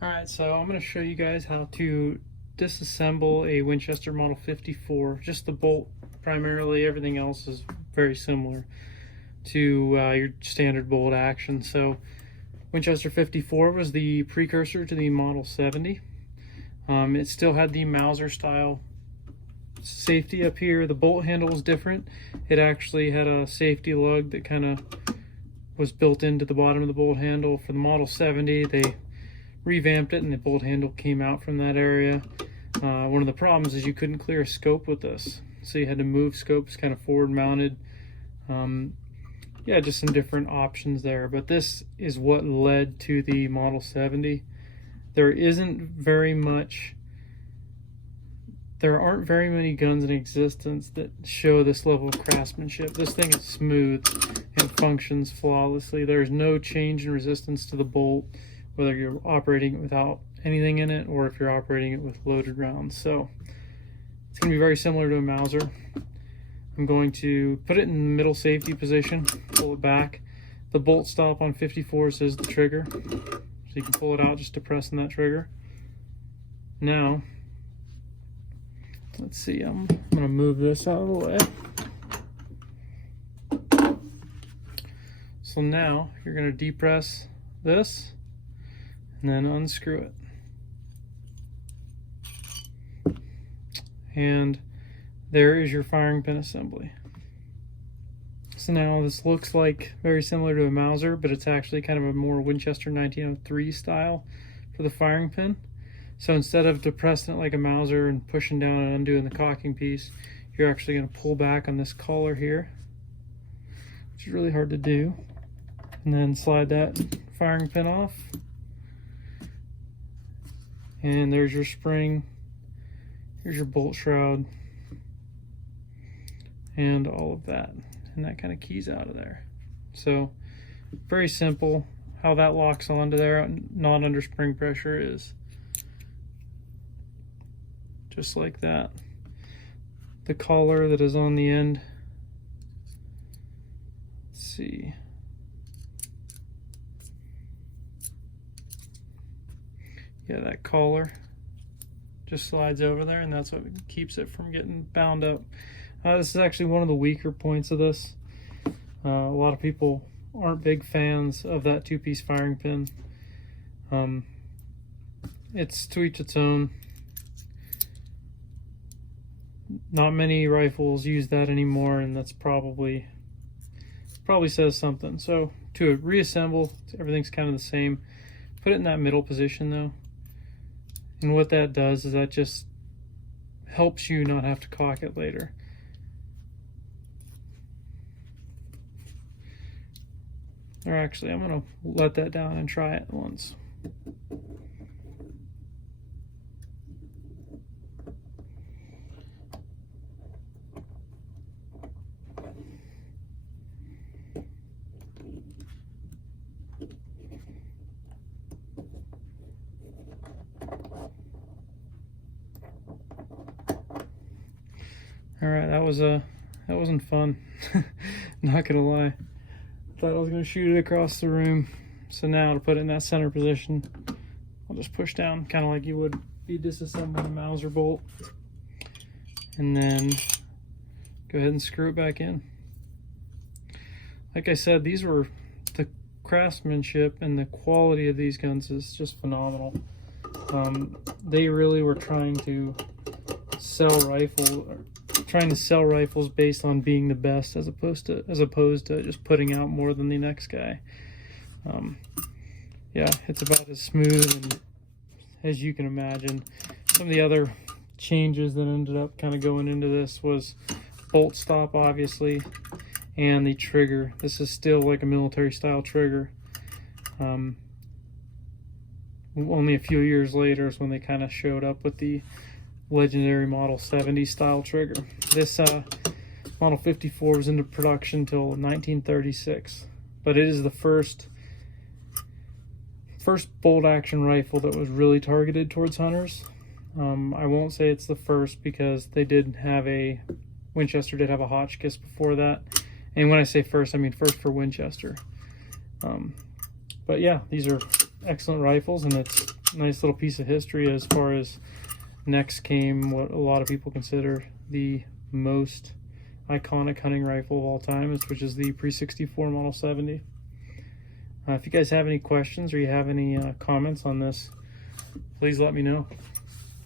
Alright, so I'm going to show you guys how to disassemble a Winchester Model 54. Just the bolt primarily, everything else is very similar to your standard bolt action. So Winchester 54 was the precursor to the Model 70. It still had the Mauser style safety up here. The bolt handle was different. It actually had a safety lug that kind of was built into the bottom of the bolt handle. For the Model 70, they revamped it and the bolt handle came out from that area. One of the problems is you couldn't clear a scope with this, so you had to move scopes kind of forward mounted. Yeah, just some different options there, but this is what led to the Model 70. There aren't very many guns in existence that show this level of craftsmanship. This thing is smooth and functions flawlessly. There's no change in resistance to the bolt, whether you're operating it without anything in it or if you're operating it with loaded rounds. So it's going to be very similar to a Mauser. I'm going to put it in the middle safety position, pull it back. The bolt stop on 54s is the trigger, so you can pull it out just depressing that trigger. Now, let's see, I'm going to move this out of the way. So now you're going to depress this and then unscrew it. And there is your firing pin assembly. So now this looks like very similar to a Mauser, but it's actually kind of a more Winchester 1903 style for the firing pin. So instead of depressing it like a Mauser and pushing down and undoing the cocking piece, you're actually going to pull back on this collar here, which is really hard to do, and then slide that firing pin off. And there's your spring, here's your bolt shroud, and all of that. And that kind of keys out of there. So very simple. How that locks onto there, not under spring pressure, is just like that. The collar that is on the end, let's see. Yeah, that collar just slides over there, and that's what keeps it from getting bound up. This is actually one of the weaker points of this. A lot of people aren't big fans of that two-piece firing pin. It's to each its own. Not many rifles use that anymore, and that's probably says something. So to reassemble, everything's kind of the same. Put it in that middle position though. And what that does is that just helps you not have to cock it later. Or actually, I'm going to let that down and try it once. All right, that wasn't fun. Not gonna lie. Thought I was gonna shoot it across the room. So now to put it in that center position, I'll just push down, kind of like you would be disassembling a Mauser bolt, and then go ahead and screw it back in. Like I said, the craftsmanship and the quality of these guns is just phenomenal. They really were trying to sell rifles based on being the best, as opposed to just putting out more than the next guy. Yeah, it's about as smooth as you can imagine. Some of the other changes that ended up kind of going into this was bolt stop, obviously, and the trigger. This is still like a military style trigger. Only a few years later is when they kind of showed up with the legendary Model 70 style trigger. This Model 54 was into production till 1936, but it is the first bolt action rifle that was really targeted towards hunters. I won't say it's the first, because Winchester did have a Hotchkiss before that, and when I say first, I mean first for Winchester. But yeah, these are excellent rifles, and it's nice little piece of history as far as next came what a lot of people consider the most iconic hunting rifle of all time, which is the Pre-64 Model 70. If you guys have any questions or you have any comments on this, please let me know.